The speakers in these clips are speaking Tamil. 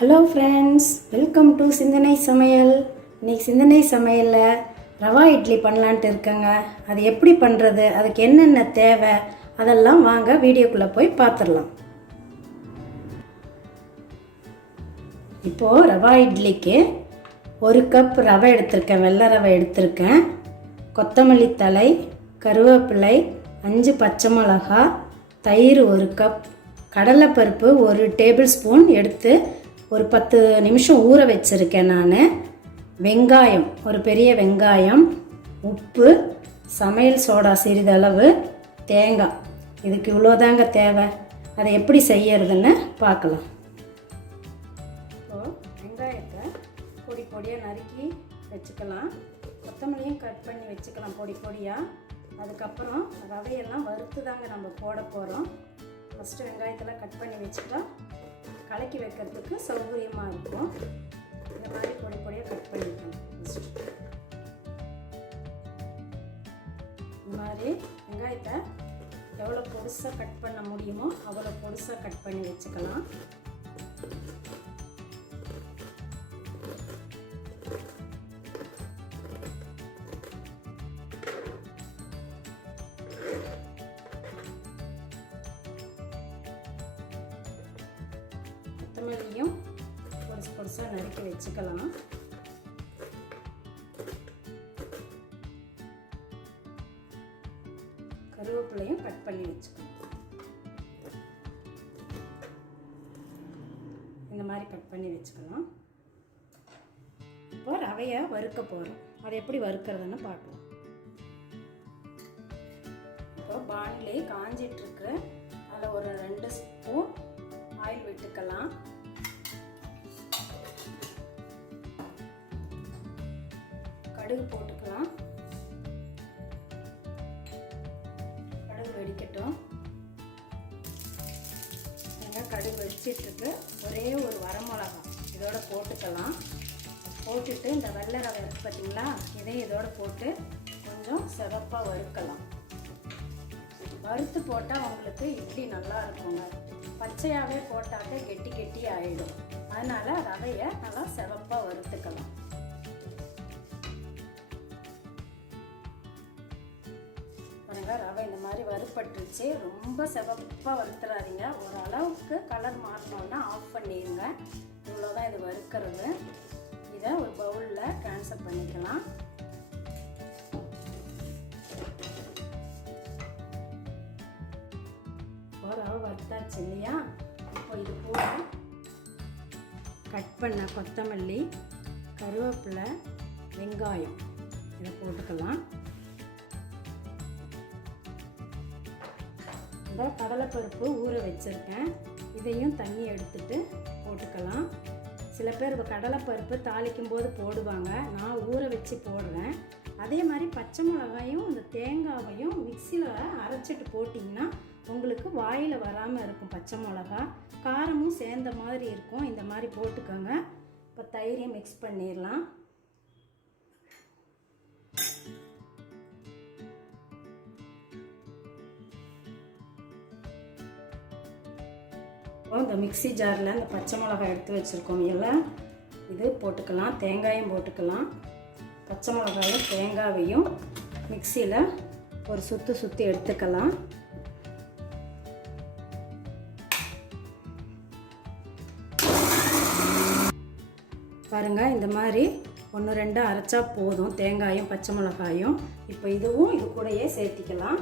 ஹலோ ஃப்ரெண்ட்ஸ், வெல்கம் டு சிந்தனை சமையல். இன்றைக்கி சிந்தனை சமையலில் ரவா இட்லி பண்ணலான்ட்டு இருக்கேங்க. அது எப்படி பண்ணுறது, அதுக்கு என்னென்ன தேவை, அதெல்லாம் வாங்க வீடியோக்குள்ளே போய் பார்த்துடலாம். இப்போது ரவா இட்லிக்கு 1 கப் ரவை எடுத்திருக்கேன், வெள்ளை ரவை எடுத்திருக்கேன். கொத்தமல்லி தழை, கருவேப்பிலை, 5 பச்சை மிளகா, தயிர் 1 கப், கடலைப்பருப்பு 1 டேபிள் ஸ்பூன் எடுத்து ஒரு 10 நிமிஷம் ஊற வச்சுருக்கேன் நான். வெங்காயம், ஒரு பெரிய வெங்காயம், உப்பு, சமையல் சோடா சிறிதளவு, தேங்காய். இதுக்கு இவ்வளோதாங்க தேவை. அதை எப்படி செய்யறதுன்னு பார்க்கலாம். இப்போது வெங்காயத்தை பொடி பொடியாக நறுக்கி வச்சுக்கலாம். கொத்தமல்லியும் கட் பண்ணி வச்சுக்கலாம் பொடி பொடியாக. அதுக்கப்புறம் ரவையெல்லாம் வறுத்து தாங்க நம்ம போட போகிறோம். ஃபஸ்ட்டு வெங்காயத்தெல்லாம் கட் பண்ணி வச்சுட்டா கலக்கி வைக்கிறதுக்கு சௌகரியமாக இருக்கும். இந்த மாதிரி பொடி பொடியாக கட் பண்ணிக்கணும். இந்த மாதிரி வெங்காயத்தை எவ்வளோ பொடிசாக கட் பண்ண முடியுமோ அவ்வளோ பொடிசாக கட் பண்ணி வச்சுக்கலாம். கொத்தமல்லியும் பொடிசாக நறுக்கி வச்சுக்கலாம். கருவேப்பிலையும் கட் பண்ணி வச்சுக்கலாம். இந்த மாதிரி கட் பண்ணி வச்சுக்கலாம். இப்போ ரவையை வறுக்க போகிறோம். அதை எப்படி வறுக்கிறதுன்னு பார்க்கலாம். இப்போ பாண்டிலே காஞ்சிட்ருக்கு. அதில் ஒரு 2 ஸ்பூன் ஆயில் விட்டுக்கலாம். கடுகு போட்டுக்கலாம். கடுகு வெடிக்கட்டும். கடுகு வெடிச்சிட்டு ஒரே ஒரு வரமிளகா இதோட போட்டுக்கலாம். போட்டுட்டு இந்த வெள்ளை ரவை இருக்கு பார்த்தீங்களா, இதையும் இதோட போட்டு கொஞ்சம் சிவப்பாக வறுக்கலாம். வறுத்து போட்டால் உங்களுக்கு இட்லி நல்லா இருக்குங்க. பச்சையாகவே போட்டாக்க கெட்டி கெட்டி ஆகிடும். அதனால் ரவையை நல்லா சிவப்பாக வறுத்துக்கலாம். பாருங்க, ரவை இந்த மாதிரி வறுப்பட்டுருச்சு. ரொம்ப சிவப்பாக வறுத்துறாதீங்க. ஓரளவுக்கு கலர் மாறினோன்னா ஆஃப் பண்ணிடுங்க. இவ்வளோதான் இது வறுக்கிறது. இதை ஒரு பவுலில் ட்ரான்ஸ்ஃபர் பண்ணிக்கலாம். ரவை வறுத்தாச்சு இல்லையா? இப்போ இது கூட கட் பண்ண கொத்தமல்லி, கருவேப்பிலை, வெங்காயம் இதை போட்டுக்கலாம். இந்த கடலைப்பருப்பு ஊற வச்சுருக்கேன். இதையும் தண்ணி எடுத்துட்டு போட்டுக்கலாம். சில பேர் கடலைப்பருப்பு தாளிக்கும் போது போடுவாங்க. நான் ஊற வச்சு போடுறேன். அதே மாதிரி பச்சை மிளகாயும் இந்த தேங்காவையும் மிக்சியில் அரைச்சிட்டு போட்டிங்கன்னா உங்களுக்கு வாயில் வராமல் இருக்கும். பச்சை மிளகா காரமும் சேர்ந்த மாதிரி இருக்கும். இந்த மாதிரி போட்டுக்கோங்க. இப்போ தயிரையும் மிக்ஸ் பண்ணிடலாம். இந்த மிக்ஸி ஜாரில் இந்த பச்சை மிளகாய் எடுத்து வச்சுருக்கோம் எல்லாம் இது போட்டுக்கலாம். தேங்காயும் போட்டுக்கலாம். பச்சை மிளகாயும் தேங்காயையும் மிக்சியில் ஒரு சுற்றி எடுத்துக்கலாம். பாருங்கள், இந்த மாதிரி 1-2 அரைச்சா போதும். தேங்காயும் பச்சை மிளகாயும். இப்போ இதுவும் இது கூடயே சேர்த்திக்கலாம்.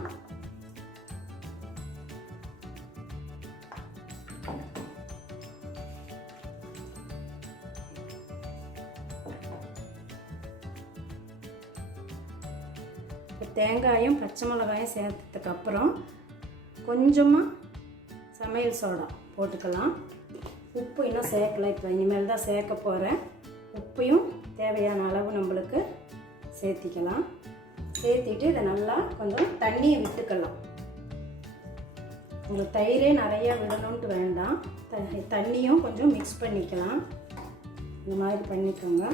இப்போ தேங்காயும் பச்சை மிளகாயும் சேர்த்ததுக்கப்புறம் கொஞ்சமாக சமையல் சோடா போட்டுக்கலாம். உப்பு இன்னும் சேர்க்கலை. இப்போ இனிமேல் தான் சேர்க்க போகிறேன். உப்பையும் தேவையான அளவு நம்மளுக்கு சேர்த்திக்கலாம். சேர்த்திட்டு இதை நல்லா கொஞ்சம் தண்ணியை விட்டுக்கலாம். உங்களுக்கு தயிரே நிறையா விடணுன்ட்டு வேண்டாம். தண்ணியும் கொஞ்சம் மிக்ஸ் பண்ணிக்கலாம். இந்த மாதிரி பண்ணிக்கோங்க.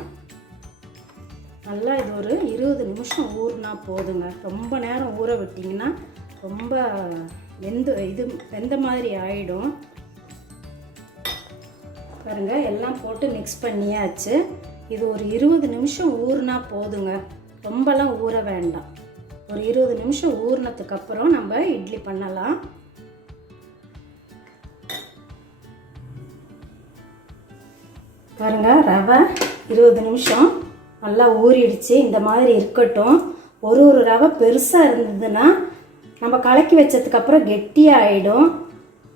நல்லா இது ஒரு 20 நிமிஷம் ஊறினா போதுங்க. ரொம்ப நேரம் ஊற விட்டிங்கன்னா ரொம்ப வெந்த மாதிரி ஆகிடும். பாருங்கள், எல்லாம் போட்டு மிக்ஸ் பண்ணியாச்சு. இது ஒரு 20 நிமிஷம் ஊறினா போதுங்க, ரொம்பலாம் ஊற வேண்டாம். ஒரு 20 நிமிஷம் ஊறினதுக்கப்புறம் நம்ம இட்லி பண்ணலாம். பாருங்கள், ரவை 20 நிமிஷம் நல்லா ஊறிடுச்சு. இந்த மாதிரி இருக்கட்டும். ஒரு ரவை பெருசாக இருந்ததுன்னா நம்ம கலக்கி வச்சதுக்கப்புறம் கெட்டியாக ஆகிடும்.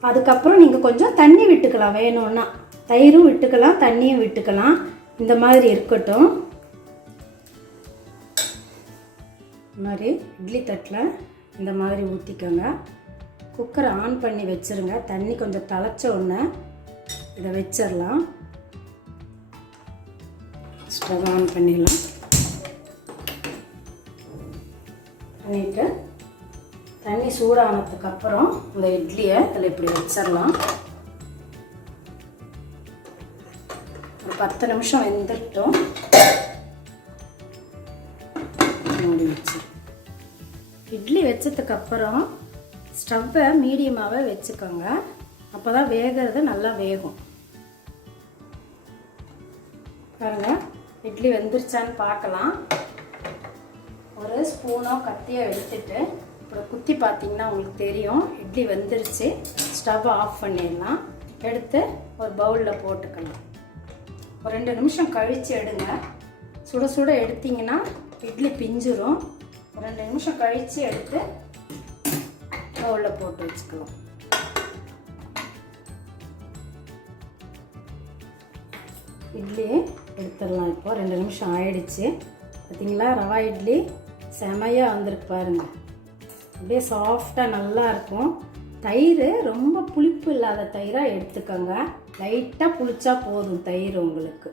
அதுக்கப்புறம் நீங்கள் கொஞ்சம் தண்ணி விட்டுக்கலாம், வேணும்னா தயிரும் விட்டுக்கலாம், தண்ணியும் விட்டுக்கலாம். இந்த மாதிரி இருக்கட்டும். இந்த மாதிரி இட்லி தட்டில் இந்த மாதிரி ஊற்றிக்கோங்க. குக்கரை ஆன் பண்ணி வச்சுருங்க. தண்ணி கொஞ்சம் தளைச்ச உடனே இதை வச்சிடலாம். ஸ்டவ் ஆன் பண்ணிடலாம். பண்ணிவிட்டு தண்ணி சூடானதுக்கப்புறம் இந்த இட்லியை அதில் இப்படி வச்சிடலாம். ஒரு 10 நிமிஷம் வெந்துட்டோம். மூடி வச்சு இட்லி வச்சதுக்கப்புறம் ஸ்டவ்வை மீடியமாகவே வச்சுக்கோங்க. அப்போ தான் வேகிறது நல்லா வேகும். பாருங்கள், இட்லி வெந்துருச்சான்னு பார்க்கலாம். ஒரு ஸ்பூனோ கத்தியோ எடுத்துட்டு இப்படி குத்தி பார்த்தீங்கன்னா உங்களுக்கு தெரியும் இட்லி வெந்துருச்சு. ஸ்டவ் ஆஃப் பண்ணிடலாம். எடுத்து ஒரு பவுலில் போட்டுக்கலாம். ஒரு 2 நிமிஷம் கழித்து எடுங்க. சுட சுட எடுத்திங்கன்னா இட்லி பிஞ்சிரும். ஒரு 2 நிமிஷம் கழித்து எடுத்து பவுலில் போட்டு வச்சுக்கலாம். இட்லி எடுத்துடலாம். இப்போ 2 நிமிஷம் ஆயிடுச்சு. பார்த்தீங்களா, ரவா இட்லி செமையாக வந்திருக்கு பாருங்கள். அப்படியே சாஃப்டாக நல்லா இருக்கும். தயிர் ரொம்ப புளிப்பு இல்லாத தயிராக எடுத்துக்கோங்க. லைட்டாக புளிச்சா போதும் தயிர் உங்களுக்கு.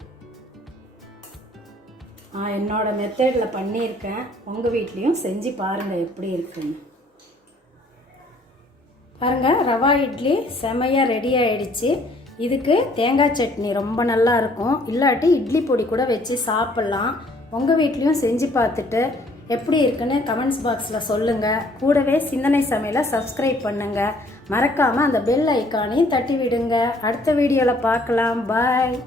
என்னோடய மெத்தடில் பண்ணியிருக்கேன். உங்கள் வீட்லேயும் செஞ்சு பாருங்கள் எப்படி இருக்குன்னு. பாருங்கள், ரவா இட்லி செமையாக ரெடி ஆகிடுச்சு. இதுக்கு தேங்காய் சட்னி ரொம்ப நல்லா இருக்கும். இல்லாட்டி இட்லி பொடி கூட வச்சு சாப்பிட்லாம். உங்கள் வீட்லேயும் செஞ்சு பார்த்துட்டு எப்படி இருக்குன்னு கமெண்ட்ஸ் பாக்ஸில் சொல்லுங்கள். கூடவே சிந்தனை சமையலை சப்ஸ்கிரைப் பண்ணுங்கள். மறக்காமல் அந்த பெல் ஐக்கானையும் தட்டி விடுங்க. அடுத்த வீடியோவில் பார்க்கலாம். பாய்.